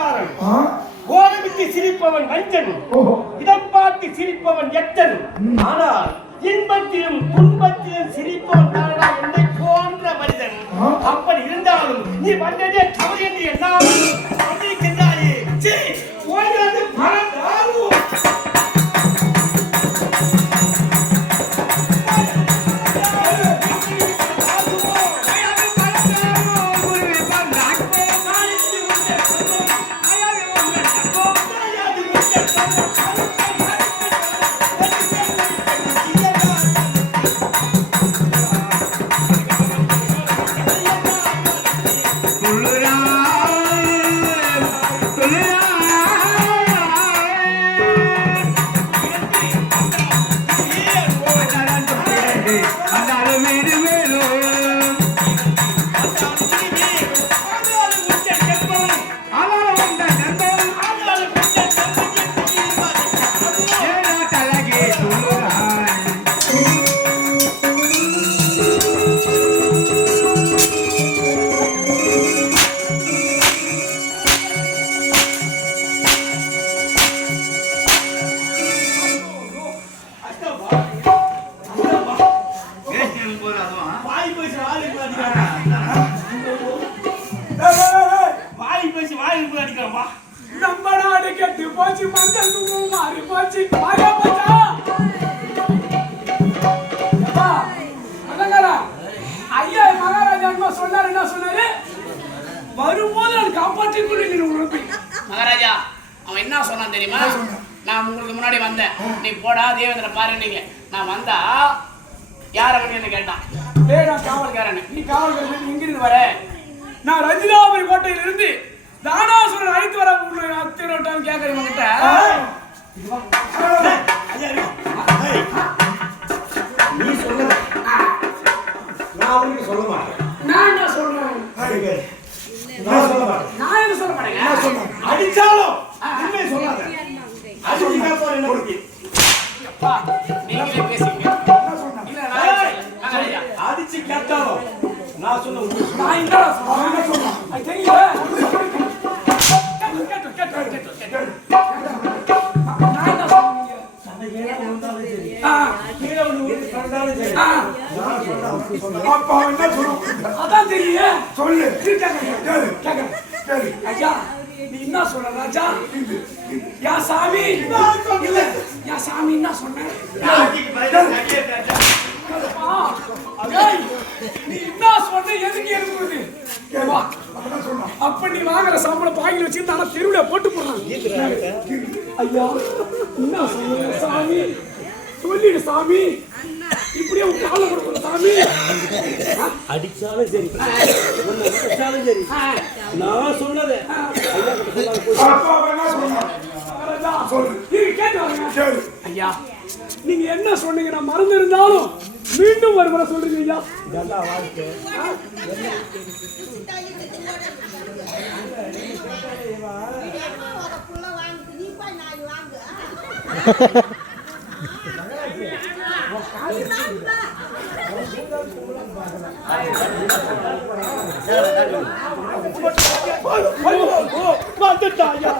கோபக்காரன். கோபமிட்டு சிரிப்பவன் வஞ்சன், இடம் பார்த்து சிரிப்பவன் எத்தன். ஆனால் இன்பத்திலும் துன்பத்திலும் சிரிப்பவன் தானா என்னை போன்ற மனிதன். அப்படி இருந்தாலும் நீ வந்ததே தவறு என்று எண்ணாமல் வந்திருக்கின்றாயே. ஓய்வது பரந்தாரு. நம்ம நாடு கெட்டு போச்சு, மஞ்சள் குங்குமம் மாறி போச்சு. ஐயா மகாராஜா சொன்னாரு, என்ன சொன்னாரு? வரும்போது நான் காப்பாற்றி மகாராஜா அவன் என்ன சொன்னான் தெரியுமா? நான் உங்களுக்கு முன்னாடி வந்தேன், நீ போடா தேவேந்திர பாரு. நீங்க நான் வந்தா யார் அவன் கேட்டான். நான் காவல்காரன். நீ காவல்காரன் எங்கிருந்து வர? நான் ரஞ்சிதாபுரி கோட்டையில இருந்து தானாசுரன் அழைத்து வர அத்திரோட்டான்னு கேட்கறேன் கிட்ட. நீ சொல்ல நான் சொல்ல மாட்டேன். நான் என்ன சொல்றேன்? நான் சொல்ல மாட்டேன். நான் என்ன சொல்ல மாட்டேங்க. அடிச்சாலும் உண்மை சொல்லாத. அடிச்சு கேட்பாரு என்ன பத்தி? அப்பா நீங்களே பேசிங்க. இல்ல மகாராஜா அடிச்சு கேட்டாலும் நான் சொன்ன உண்மை. நான் என்ன சொல்றேன்? ஐ தெரியல. அதான் தெரியும். சொல்லு. ஐயா நீ என்ன சொல்ற ராஜா? யா சாமி இல்ல, யா சாமி என்ன சொன்ன? நீ என்ன சொன்ன? எதுக்கு எடுக்குது? அப்ப நீ வாங்குற சம்பளம் பாக்கில வச்சு தான தெருவுல போட்டு போறான். ஐயா என்ன சொல்ற சாமி? சொல்லிடு சாமி. இப்படியே கால கொடுக்குற சாமி. அடிச்சாலும் சரி, அடிச்சாலும் சரி, நான் சொன்னது ஐயா நீங்க என்ன சொன்னீங்க? நான் மறந்து இருந்தாலும் மீண்டும் ஒரு முறை சொல்றீங்க ஐயா. வாழ்க்கை வந்துட்டாயா?